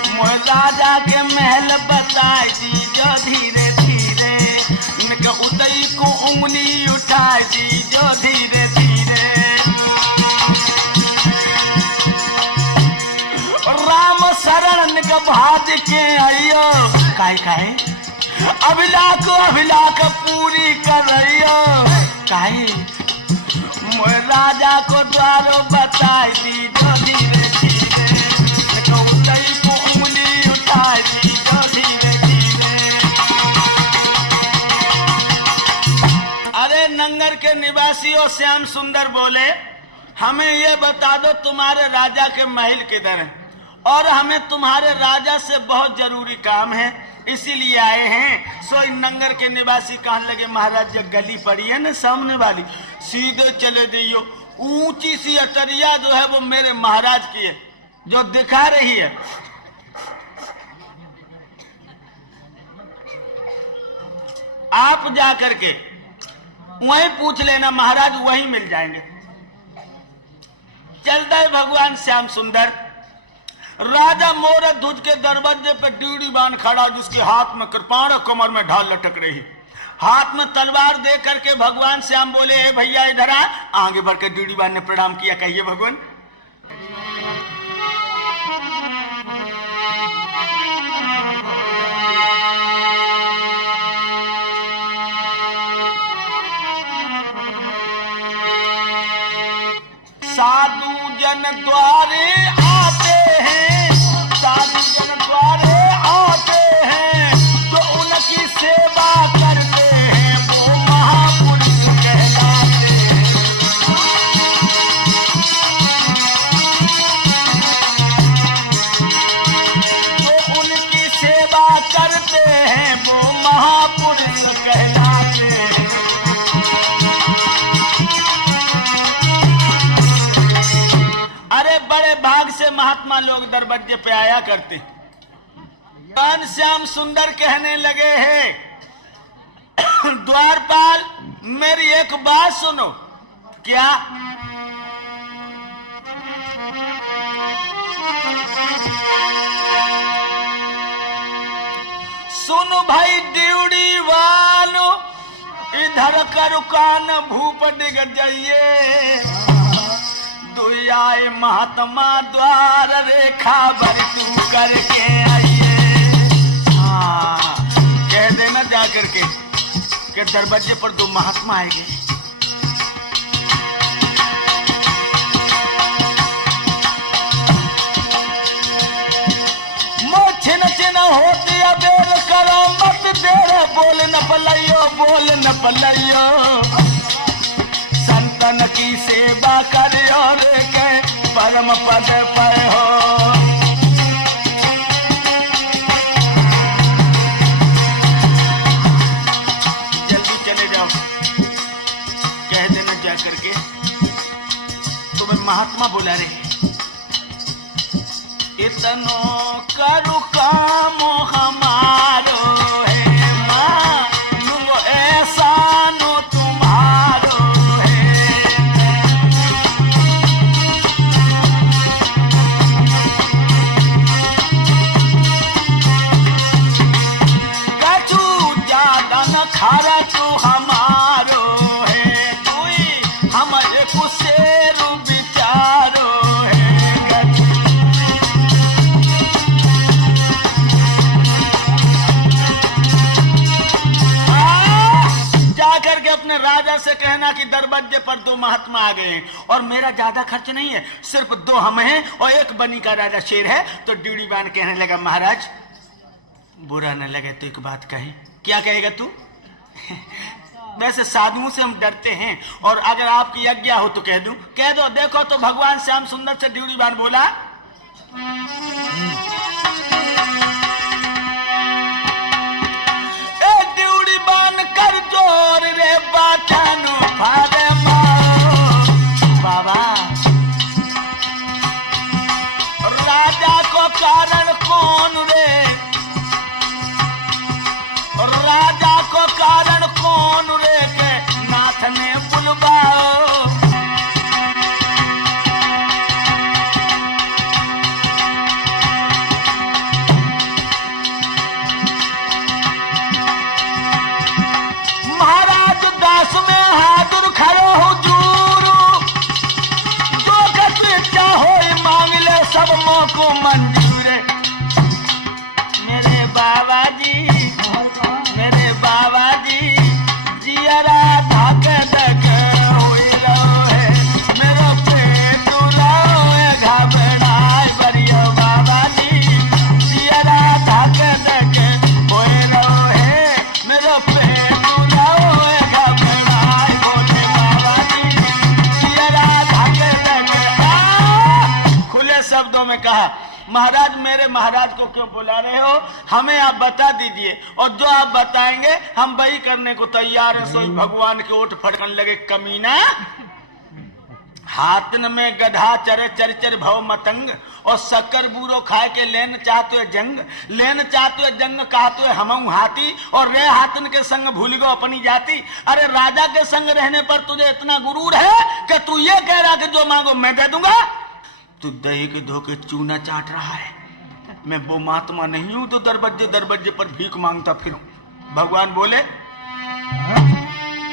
मोए राजा के महल बता दीजो धीरे धीरे। इनके उदय को उंगली उठा दीजो धीरे धीरे। राम शरण भाज के आइयो। काहे अभिलाख पूरी कर रहियो। काहे? मोए राजा को द्वारो बताई दीजो धीरे धीरे। उदय को उंगली उठाई दीजो धीरे धीरे। अरे नंगर के निवासियों श्याम सुंदर बोले, हमें ये बता दो तुम्हारे राजा के महल किधर है, और हमें तुम्हारे राजा से बहुत जरूरी काम है, इसीलिए आए हैं। सो इन नंगर के निवासी कहने लगे, महाराज जो गली पड़ी है ना सामने वाली, सीधे चले जाइयो। ऊंची सी अटरिया जो है वो मेरे महाराज की है, जो दिखा रही है। आप जा करके वहीं पूछ लेना, महाराज वहीं मिल जाएंगे। चलता है भगवान श्याम सुंदर। राजा मोर ध्वज के दरवाजे पे ड्यूडी बान खड़ा, जिसके हाथ में कृपाण, कमर में ढाल लटक रही, हाथ में तलवार दे करके भगवान श्याम बोले, हे भैया इधर आ। आगे बढ़कर ड्यूडी बान ने प्रणाम किया। कहिए भगवान। साधु जन द्वारे आते हैं, साधु जन द्वारे आते हैं, जो उनकी सेवा करते हैं वो महापुरुष कहलाते हैं। जो उनकी सेवा करते हैं वो महापुरुष कहलाते हैं। अरे बड़े भाग से महात्मा लोग दरवाजे पे आया करते। भगवान श्याम सुंदर कहने लगे हैं, द्वारपाल मेरी एक बात सुनो। क्या? सुनो भाई ड्यूडी वालो, इधर कर कान भूप डिग जाइए। आए महात्मा द्वार रेखा भर तू करके आइए। हाँ, कह देना जा करके कि दरवाजे पर दो महात्मा आएंगे। छिन छिन होती अबेर करो मत देर, बोल न पलैयो बोल न पलैयो। संतन की सेवा करियो रे के परम पद पर हो। जल्दी चले जाओ, कह देना जा करके तुम्हें महात्मा बुला रहे। इतनो करू काम हमारो है मानो ऐसा नो तुम्हारो है। कछु ज्यादा न खारा तो हमारो है, कोई हमारे को शेर विचारो है। अपने राजा से कहना कि दरवाजे पर 2 महात्मा आ गए हैं और मेरा ज्यादा खर्च नहीं है, सिर्फ 2 हम हैं और 1 बनी का राजा शेर है। तो ड्यूडीबान कहने लगा महाराज बुरा न लगे तो एक बात कहें। क्या कहेगा तू? वैसे साधुओं से हम डरते हैं और अगर आपकी आज्ञा हो तो कह दूं। कह दो। देखो तो भगवान श्याम सुंदर से ड्यूडीबान बोला ए ड्यूडीबान कर जोर रे बाठानो फादे माओ बाबा। राजा को कारण कौन रे, राजा को कारण कौन रे के नाथ ने बुलवाओ। महाराज दास में हाजुर खड़ो हुजूर, जो कछ इच्छा हो मांग ले सब मोको मंजूर। मेरे बाबा जी, मेरे बाबा जी जियरा धक धक हुई रहो है, मेरो पेट रहो है घबराए बरियो बाबा जी जियरा धक धक हुई रहो है, मेरो पेट रहो है घबराए बोले बाबा जी जियरा धक धक। खुले शब्दों में कहा महाराज मेरे महाराज को क्यों बुला रहे हो, हमें आप बता दीजिए और जो आप बताएंगे हम वही करने को तैयार है। सोई भगवान के ओठ फटकन लगे कमीना। हाथन में गधा चरे चरचर भव मतंग और शक्कर बूरो खाए के लेन चाहते है जंग, लेन चाहते है जंग कहते है हमऊ हाथी और रे हाथन के संग भूल गो अपनी जाति। अरे राजा के संग रहने पर तुझे इतना गुरूर है कि तू ये कह रहा कि जो मांगो मैं दे दूंगा। तू दही के धोके चूना चाट रहा है, मैं वो महात्मा नहीं हूं तो दरवाजे दरवाजे पर भीख मांगता फिरूं। भगवान बोले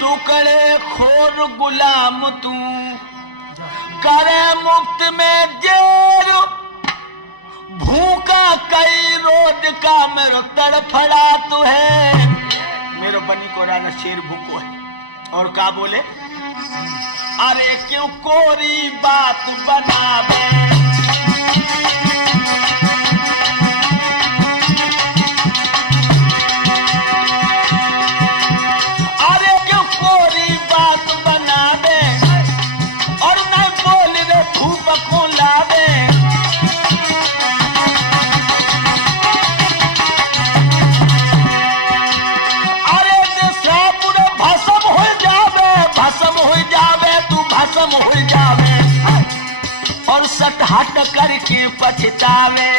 तू करे खोर गुलाम तू करे मुफ्त में जेर, भूखा कई रोज का मेरो तड़फड़ा तू है। मेरो बनी को राजा शेर भूखो है और क्या बोले अरे क्यों कोरी बात बनावे, अरे क्यों कोरी बात बनावे और नहीं बोल रे धूप को लावे। अरे देशा पूरे भस्म हो जावे, भस्म हो जावे तू भस्म हो जावे और सट हट करके पछतावे।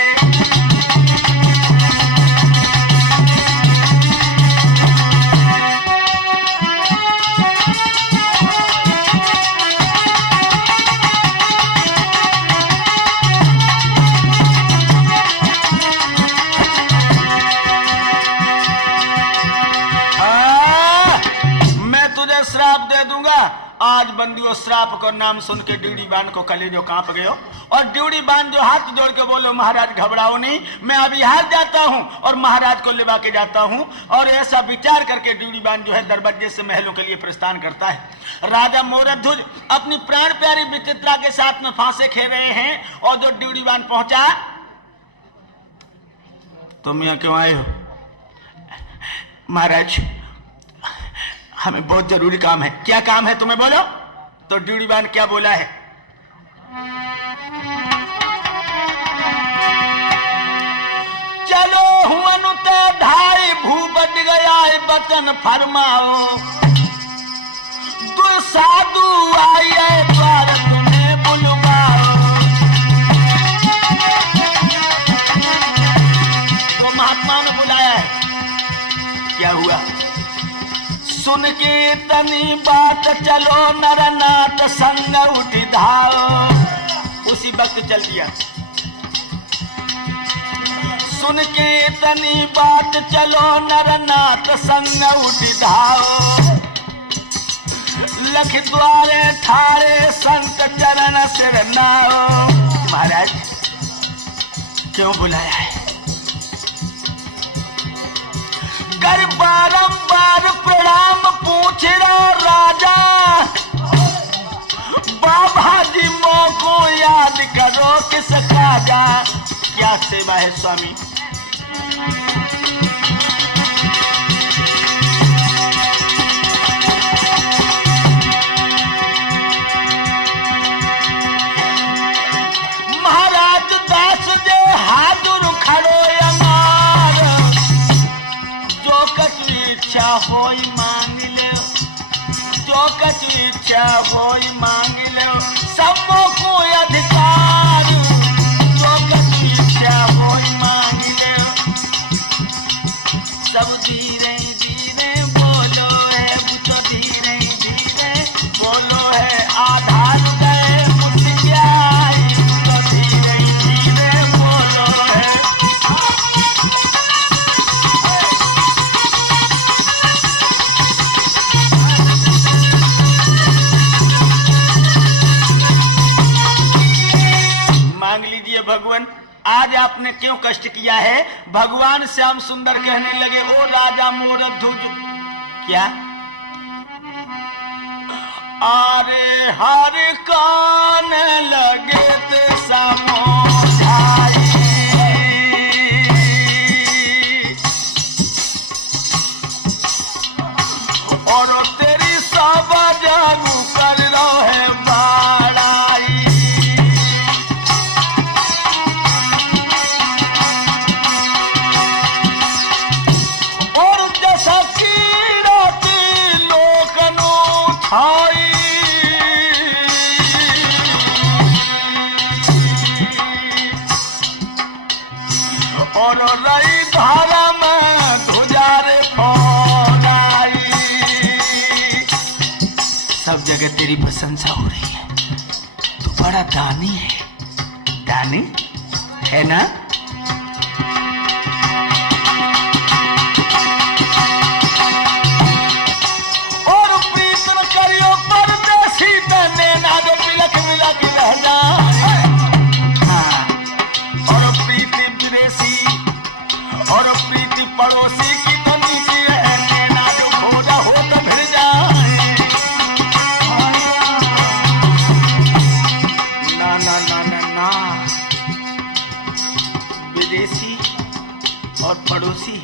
मैं तुझे श्राप दे दूंगा। आज बंदियों श्राप को नाम सुन के ड्यूडीबान को कलेजो कांप गयो और ड्यूडीबान जो हाथ जोड़ के बोलो महाराज घबराओ नहीं, मैं अभी हार जाता हूं और महाराज को लेवा के जाता हूं। और ऐसा विचार करके ड्यूडीबान जो है दरवाजे से महलों के लिए प्रस्थान करता है। राजा मोरध्वज अपनी प्राण प्यारी विचित्रा के साथ में फांसे खे रहे हैं और जो ड्यूडीबान पहुंचा, तुम यहाँ क्यों आए हो? महाराज हमें बहुत जरूरी काम है। क्या काम है तुम्हें बोलो? तो ड्यूडीबान क्या बोला है? चलो हुनुते ढाई भूपट गया बचन फरमाओ, तू साधु आई है द्वार तुम्हें बुलवाओ। तो महात्मा ने बुलाया है। क्या हुआ? सुन के तनी बात चलो नरनाथ संग उठी धाओ। उसी वक्त चल दिया। सुन के तनी बात चलो नरनाथ संग उठी धाओ। लख द्वारे ठारे संत चरण सिर नाओ। महाराज क्यों बुलाया है? कर बारंबार प्रणाम पूछ रहा राजा। क्या सेवा है स्वामी। महाराज दास दे हाजुर खड़ो अनार, जो कछु इच्छा होई मांग ले, जो कछु इच्छा होई मांग ले, सबको कोई अधिकार, जो कछु इच्छा होई मांग ले। सब धीरे धीरे बोलो है, तो धीरे धीरे बोलो है, आधार गए मुझे तो धीरे धीरे बोलो है। मांग लीजिए भगवान, आज आपने क्यों कष्ट किया है। भगवान श्याम सुंदर कहने लगे, ओ राजा मोर ध्वज। क्या आरे हर कान लगे ते समझाई, और तेरी सब जागू कर रो है बड़ाई। और जैसा कीड़ा की लोकनो छाई, और रही धारा में ध्वजारे फौराई। सब जगह तेरी प्रशंसा हो रही है, तू बड़ा दानी है। दानी है ना। और प्रीतन करियो परदेसी तने ना दो बिलक बिलक रह जा। हाँ। और प्रीति विदेशी और प्रीति पड़ोसी की तो नीति है, ना जो भोजा हो तो भिड़ जाए। ना ना ना ना ना, विदेशी और पड़ोसी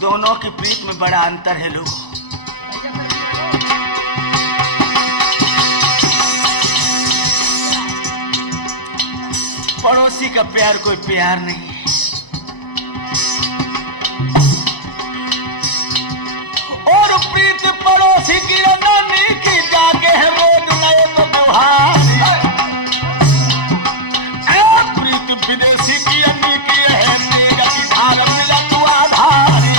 दोनों की प्रीत में बड़ा अंतर है लोग। पड़ोसी का प्यार कोई प्यार नहीं है। और प्रीत पड़ोसी की नानी की जाके है रोज नए तो व्यवहार। प्रीत विदेशी की अन्नी की है तेरा की ढाल मिला तू आधारी।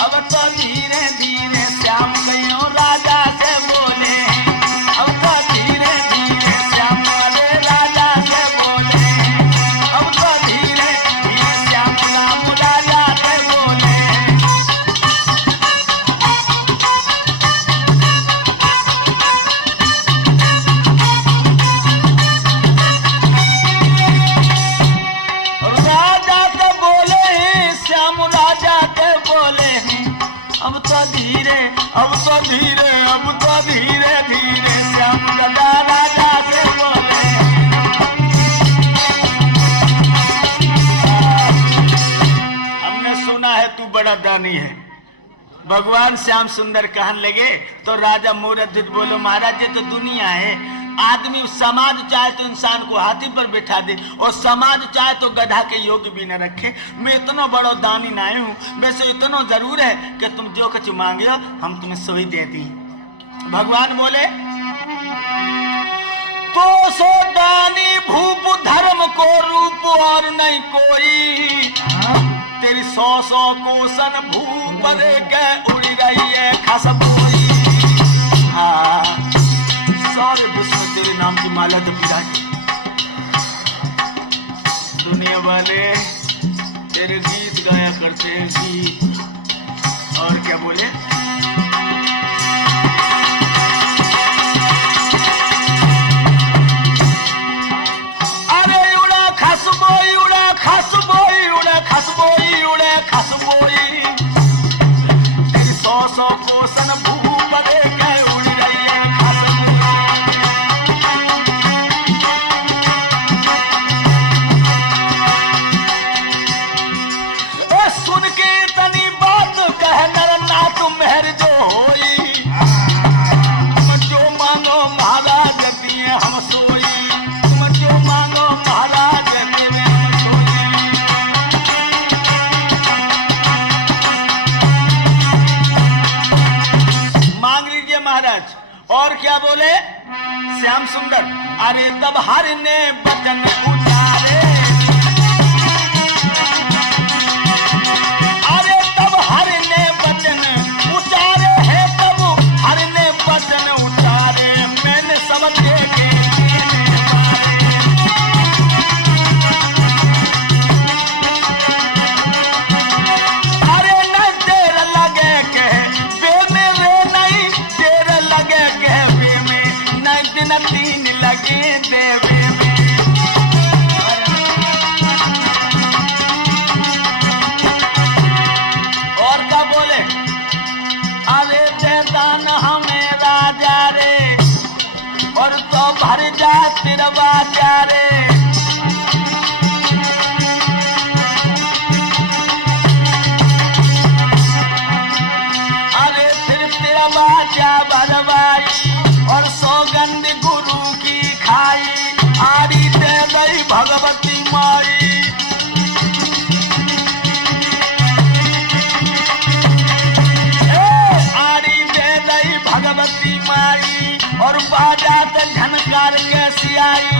अब तो धीरे धीरे श्याम गयो राजा से बोले, अब तो धीरे धीरे श्याम वाले राजा से बोले, अब तो धीरे धीरे श्याम राम राजा से बोले। राजा तो बोले हैं, श्याम राजा तो बोले हैं, अब तो धीरे अब तो धीरे अब तो धीरे धीरे श्याम दादा राजा से बोले। हमने सुना है तू बड़ा दानी है। भगवान श्याम सुंदर कहने लगे तो राजा मोरध्वज बोलो, महाराज ये तो दुनिया है। आदमी समाज चाहे तो इंसान को हाथी पर बैठा दे, और समाज चाहे तो गधा के योग्य भी न रखे। मैं इतना बड़ा दानी ना हूँ, वैसे इतना जरूर है कि तुम जो कुछ मांगे हो हम तुम्हें सभी दे दी। भगवान बोले, तो सो दानी भूप धर्म को रूप और नहीं कोई, तेरी 100 कोसन भूप के उड़ी रही है खसबोई। हाँ, सारे विश्व तेरे नाम की माला तो पिराई। दुनिया वाले तेरे गीत गाया करते हैं, गीत। और क्या बोले, अरे उड़ा खसबोई उड़ा खसबोई उड़ा खसबोई उड़ा खसबोई। बोले श्याम सुंदर, अरे तब हर ने बचन उतारे, अरे तब हर ने बचन उतारे है, तब हर ने बचन उतारे, मैंने सब देखे तीन लगे देवे में। और क्या बोले, अरे देदान हमें राजा रे, और तो भर जा तिरवा रे, अरे फिर तिरवा जा भरवाई, और सौगंध गुरु की खाई, आरी दे दई भगवती माई, आरी दे दई भगवती माई, और बाजा से झनकार के सियाई,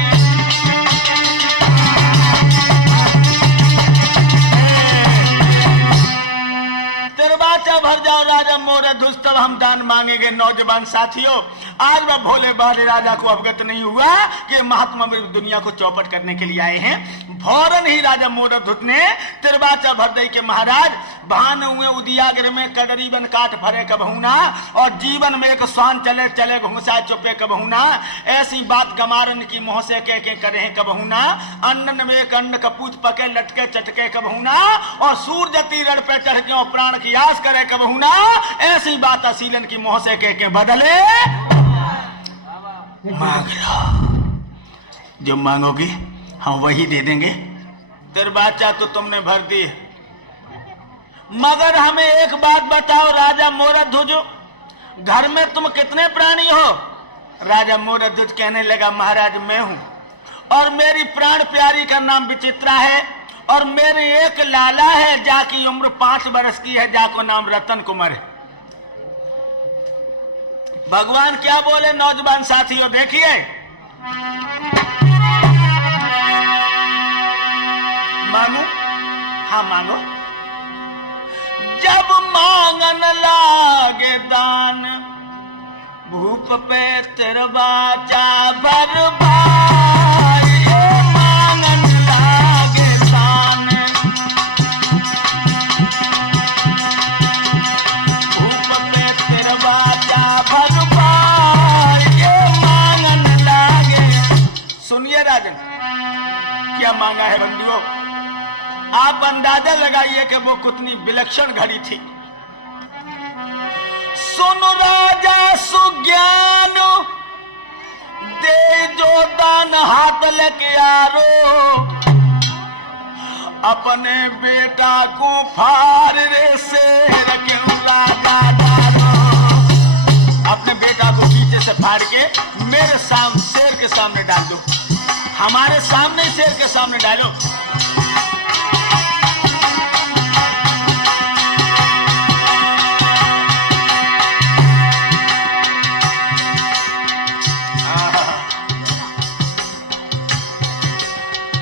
तिरबाचा भर जाओ राजा मोरा धुज, तब हम दान मांगेंगे। नौजवान साथियों, आज वह भोले भाले राजा को अवगत नहीं हुआ कि महात्मा दुनिया को चौपट करने के लिए आए हैं। फौरन ही राजा मोरध्वज ने तिरबाचा भर दई के महाराज, भान हुए उदियाग्र में कदरी बन काट भरे कबहुना, और जीवन में एक स्वान चले चले घुमसा चुपे कबहुना, ऐसी बात गमारन की मुंह से कह के करे कबहुना, अन्नन में एक अंड कपूत पके लटके चटके कबहुना, और सूर्य तीरण पे चढ़ के प्राण की आस करे कबहुना, ऐसी बात असीलन की मुंह से कह के बदले मांग लो, जो मांगोगी हम वही दे देंगे। तिरबाचा तो तुमने भर दी, मगर हमें एक बात बताओ राजा मोरध्वज, घर में तुम कितने प्राणी हो? राजा मोरध्वज कहने लगा, महाराज मैं हूं, और मेरी प्राण प्यारी का नाम विचित्रा है, और मेरे एक लाला है जाकी उम्र 5 वर्ष की है, जाको नाम रतन कुमार है। भगवान क्या बोले नौजवान साथियों, देखिए, मांगो, हाँ मांगो, जब मांगन लागे दान, भूप पे तिरबाचा भरवाई, मांगन लागे दान, भूप पे तिरबाचा भरवाई, मांगन लागे। सुनिए राजन, क्या मांगा है बंधुओं, आप अंदाजा लगाइए कि वो कितनी विलक्षण घड़ी थी। सुन राजा सुज्ञान, दे जो दान हाथ लेके आरो, अपने बेटा को फाड़ रे शेर के राजा दानो, अपने बेटा को पीछे से फाड़ के मेरे सामने शेर के सामने डाल दो, हमारे सामने शेर के सामने डालो।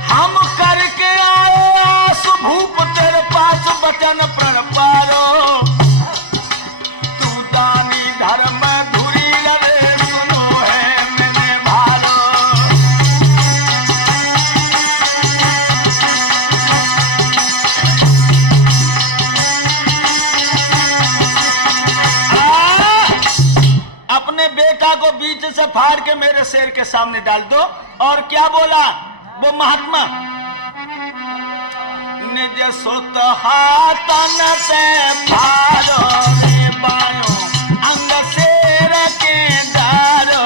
हम करके आए आस भूप तेरे पास बचन प्रण पारो, तू दानी धर्म धुरी लवे सुनो है मैंने भारो। अपने बेटा को बीच से फाड़ के मेरे शेर के सामने डाल दो। और क्या बोला वो महात्मा, निज सुत हाथन से फाड़ो रे बायो, अंग शेर के डारो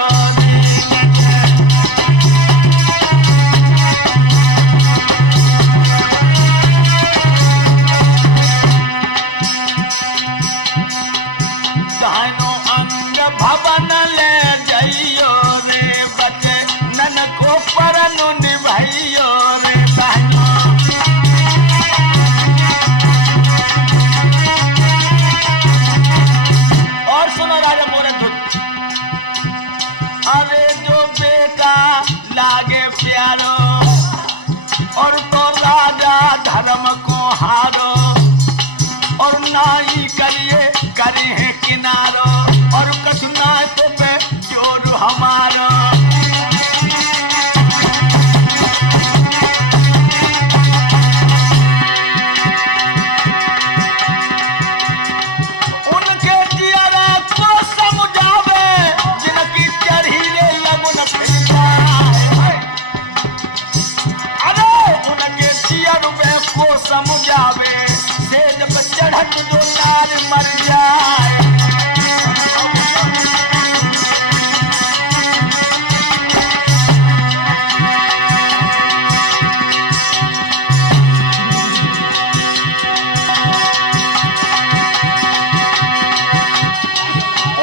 दानो अंग भवन ले जाइयो रे बचे, नन को परनु निभाइयो रे बहनो। चढ़त जो नार मर जाए।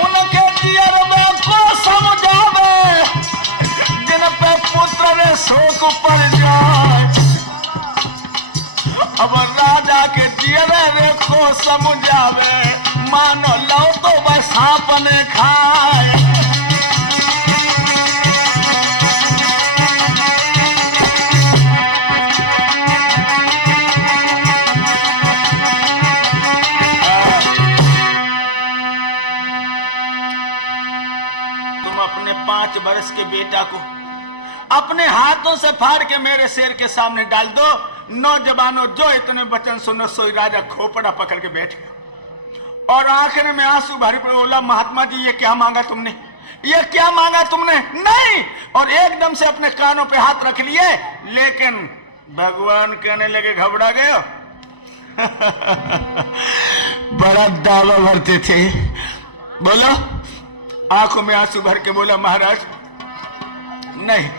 उनके जियर में को समझावे जिन पे पुत्र ने शोक पर जाए। अब राजा के जियरे को समझावे मानो लो तो बस आपने खाए। तुम अपने 5 वर्ष के बेटा को अपने हाथों से फाड़ के मेरे शेर के सामने डाल दो। नौजवानों जो इतने वचन सुनो सोई राजा खोपड़ा पकड़ के बैठ गया और आखिर में आंसू भरी पड़े बोला महात्मा जी ये क्या मांगा तुमने, ये क्या मांगा तुमने? नहीं। और एकदम से अपने कानों पे हाथ रख लिए। लेकिन भगवान कहने लगे घबरा गए हो? बड़ा दावा भरते थे। बोलो आंखों में आंसू भर के बोला महाराज नहीं,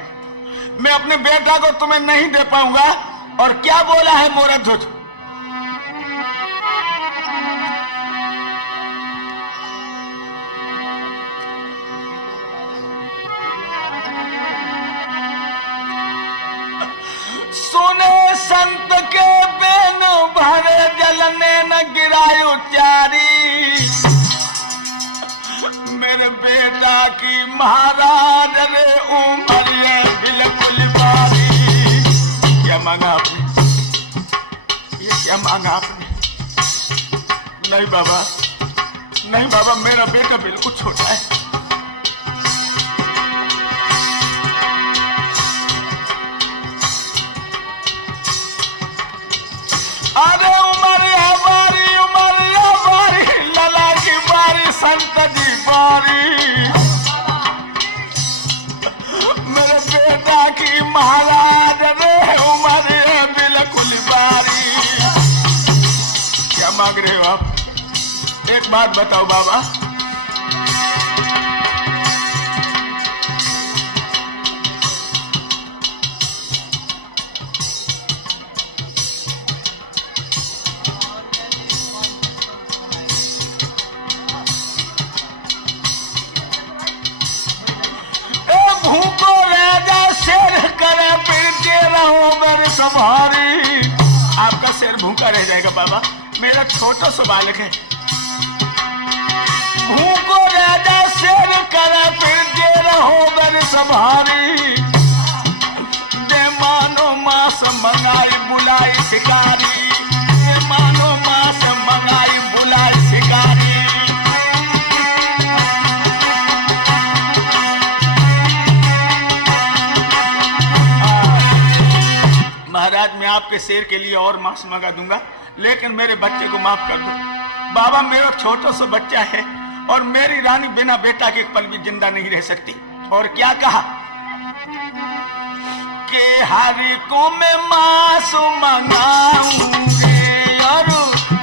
मैं अपने बेटा को तुम्हें नहीं दे पाऊंगा। और क्या बोला है मोरा ध्वज? सुने संत के बेन भरे जल ने न गिरायो चारी। मेरे बेटा की महाराज रे उमर ये बिल्कुल बारी। क्या मांगा आपने? ये क्या मांगा आपने? नहीं बाबा, नहीं बाबा, मेरा बेटा बिल्कुल छोटा है। अरे उमरिया बारी लला की बारी संत जी बारी। मेरे बेटा की महाराज रे उमरिया बिल्कुल बारी। क्या मांग रहे हो आप? एक बात बताओ बाबा। भूखो राजा शेर करे फिरते रहो मेरे संभारी। आपका शेर भूखा रह जाएगा बाबा, मेरा छोटा सा बालक है। भूखो राजा शेर करे फिरते रहो मेरे संभारी। दे मानो मांस मंगाई बुलाई शिकारी। दे मानो मांस मंगाई बुलाई शिकारी। महाराज मैं आपके शेर के लिए और मांस मंगा दूंगा, लेकिन मेरे बच्चे को माफ कर दो। बाबा मेरा छोटा सा बच्चा है और मेरी रानी बिना बेटा के एक पल भी जिंदा नहीं रह सकती। और क्या कहा कि हरि को मैं मांस मंगाऊंगी और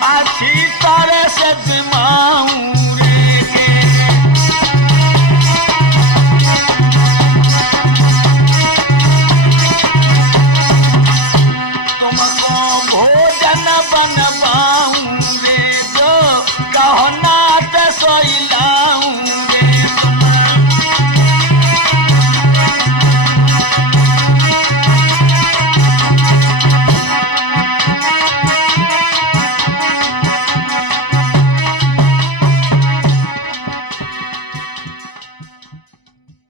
अच्छी तरह से दिमाऊंगी। तुमको भोजन बना